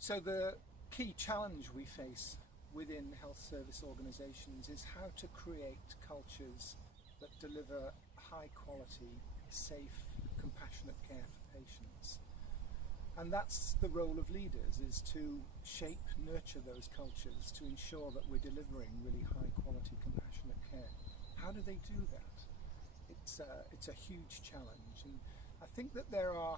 So the key challenge we face within health service organisations is how to create cultures that deliver high quality, safe, compassionate care for patients. And that's the role of leaders, is to shape, nurture those cultures to ensure that we're delivering really high quality, compassionate care. How do they do that? It's a huge challenge, and I think that there are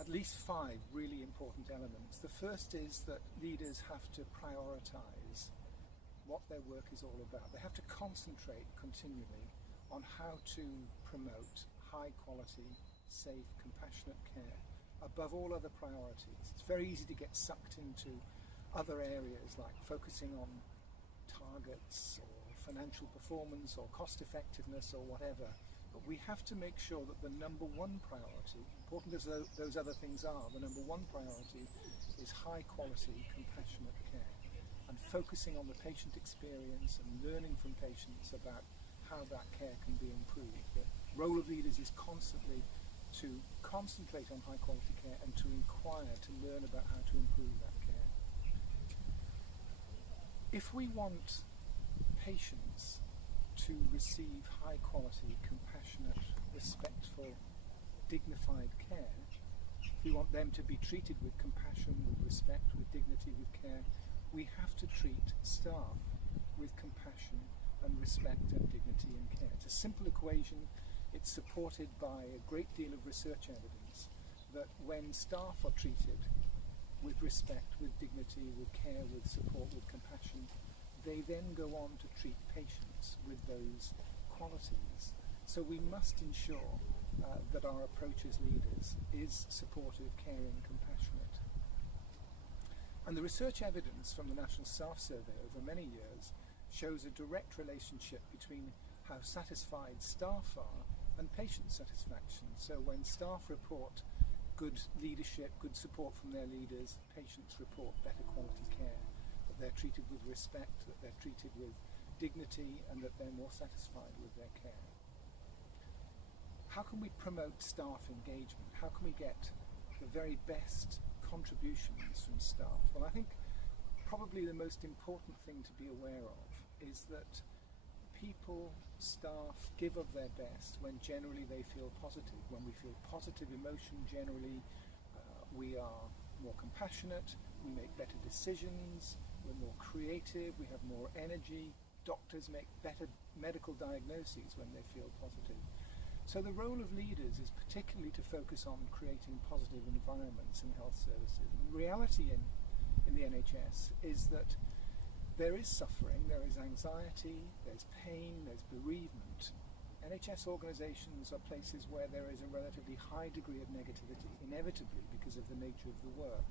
at least 5 really important elements. The first is that leaders have to prioritise what their work is all about. They have to concentrate continually on how to promote high quality, safe, compassionate care above all other priorities. It's very easy to get sucked into other areas like focusing on targets or financial performance or cost effectiveness or whatever. But we have to make sure that the number one priority, important as those other things are, the number one priority is high quality, compassionate care, and focusing on the patient experience and learning from patients about how that care can be improved. The role of leaders is constantly to concentrate on high quality care and to inquire, to learn about how to improve that care. If we want patients to receive high quality, compassionate, respectful, dignified care, if we want them to be treated with compassion, with respect, with dignity, with care, we have to treat staff with compassion and respect and dignity and care. It's a simple equation. It's supported by a great deal of research evidence that when staff are treated with respect, with dignity, with care, with support, with compassion, they then go on to treat patients with those qualities. So we must ensure that our approach as leaders is supportive, caring, compassionate. And the research evidence from the National Staff Survey over many years shows a direct relationship between how satisfied staff are and patient satisfaction. So when staff report good leadership, good support from their leaders, patients report better quality care, that they're treated with respect, that they're treated with dignity, and that they're more satisfied with their care. How can we promote staff engagement? How can we get the very best contributions from staff? Well, I think probably the most important thing to be aware of is that people, staff, give of their best when generally they feel positive. When we feel positive emotion, generally we are more compassionate, we make better decisions, we're more creative, we have more energy. Doctors make better medical diagnoses when they feel positive. So the role of leaders is particularly to focus on creating positive environments in health services. And the reality in the NHS is that there is suffering, there is anxiety, there's pain, there's bereavement. NHS organisations are places where there is a relatively high degree of negativity, inevitably because of the nature of the work.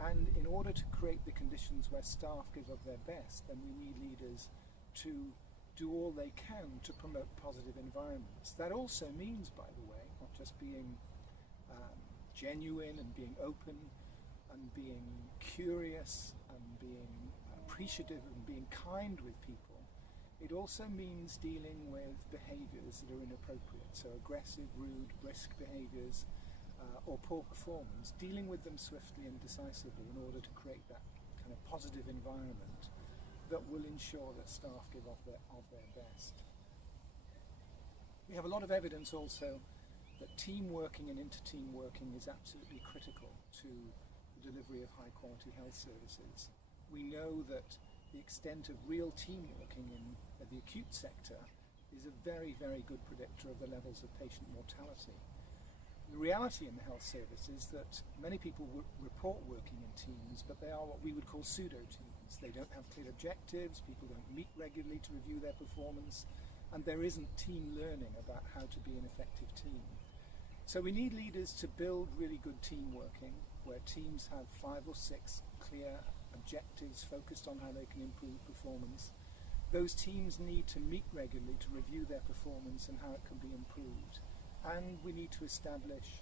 And in order to create the conditions where staff give of their best, then we need leaders to do all they can to promote positive environments. That also means, by the way, not just being genuine and being open and being curious and being appreciative and being kind with people. It also means dealing with behaviours that are inappropriate, so aggressive, rude, brisk behaviours or poor performance, dealing with them swiftly and decisively in order to create that kind of positive environment that will ensure that staff give of their best. We have a lot of evidence also that team working and inter-team working is absolutely critical to the delivery of high quality health services. We know that the extent of real team working in the acute sector is a very, very good predictor of the levels of patient mortality. The reality in the health service is that many people report working in teams, but they are what we would call pseudo-teams. They don't have clear objectives, people don't meet regularly to review their performance, and there isn't team learning about how to be an effective team. So we need leaders to build really good team working, where teams have 5 or 6 clear objectives focused on how they can improve performance. Those teams need to meet regularly to review their performance and how it can be improved. And we need to establish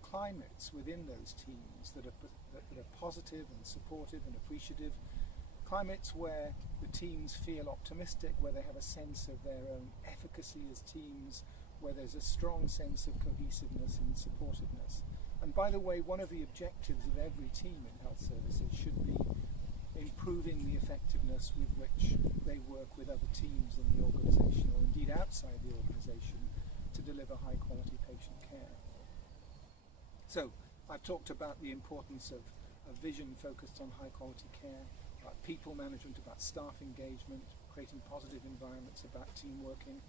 climates within those teams that are positive and supportive and appreciative. Climates where the teams feel optimistic, where they have a sense of their own efficacy as teams, where there's a strong sense of cohesiveness and supportiveness. And by the way, one of the objectives of every team in health services should be improving the effectiveness with which they work with other teams in the organisation, or indeed outside the organisation, to deliver high quality patient care. So I've talked about the importance of a vision focused on high quality care, about people management, about staff engagement, creating positive environments, about team working.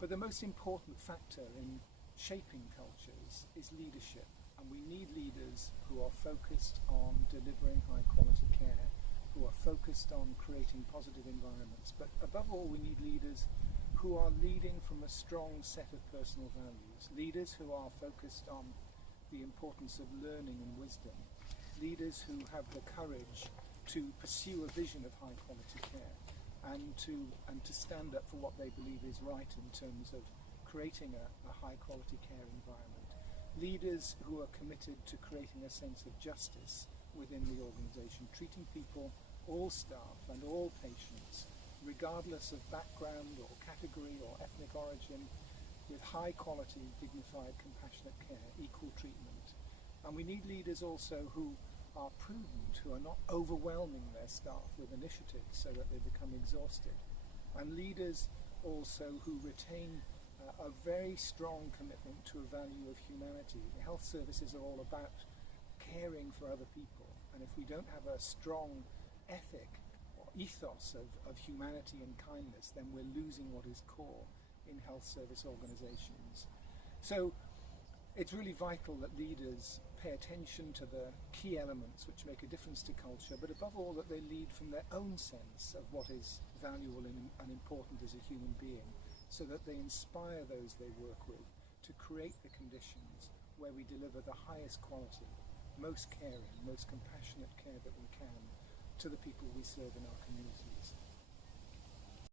But the most important factor in shaping cultures is leadership, and we need leaders who are focused on delivering high quality care, who are focused on creating positive environments. But above all, we need leaders who are leading from a strong set of personal values, leaders who are focused on the importance of learning and wisdom, leaders who have the courage to pursue a vision of high quality care and to stand up for what they believe is right in terms of creating a high quality care environment, leaders who are committed to creating a sense of justice within the organisation, treating people, all staff and all patients, regardless of background or category or ethnic origin, with high quality, dignified, compassionate care, equal treatment. And we need leaders also who are prudent, who are not overwhelming their staff with initiatives so that they become exhausted. And leaders also who retain a very strong commitment to a value of humanity. The health services are all about caring for other people, and if we don't have a strong ethic or ethos of humanity and kindness, then we're losing what is core in health service organizations. So it's really vital that leaders pay attention to the key elements which make a difference to culture, but above all that they lead from their own sense of what is valuable and important as a human being, so that they inspire those they work with to create the conditions where we deliver the highest quality, most caring, most compassionate care that we can to the people we serve in our communities.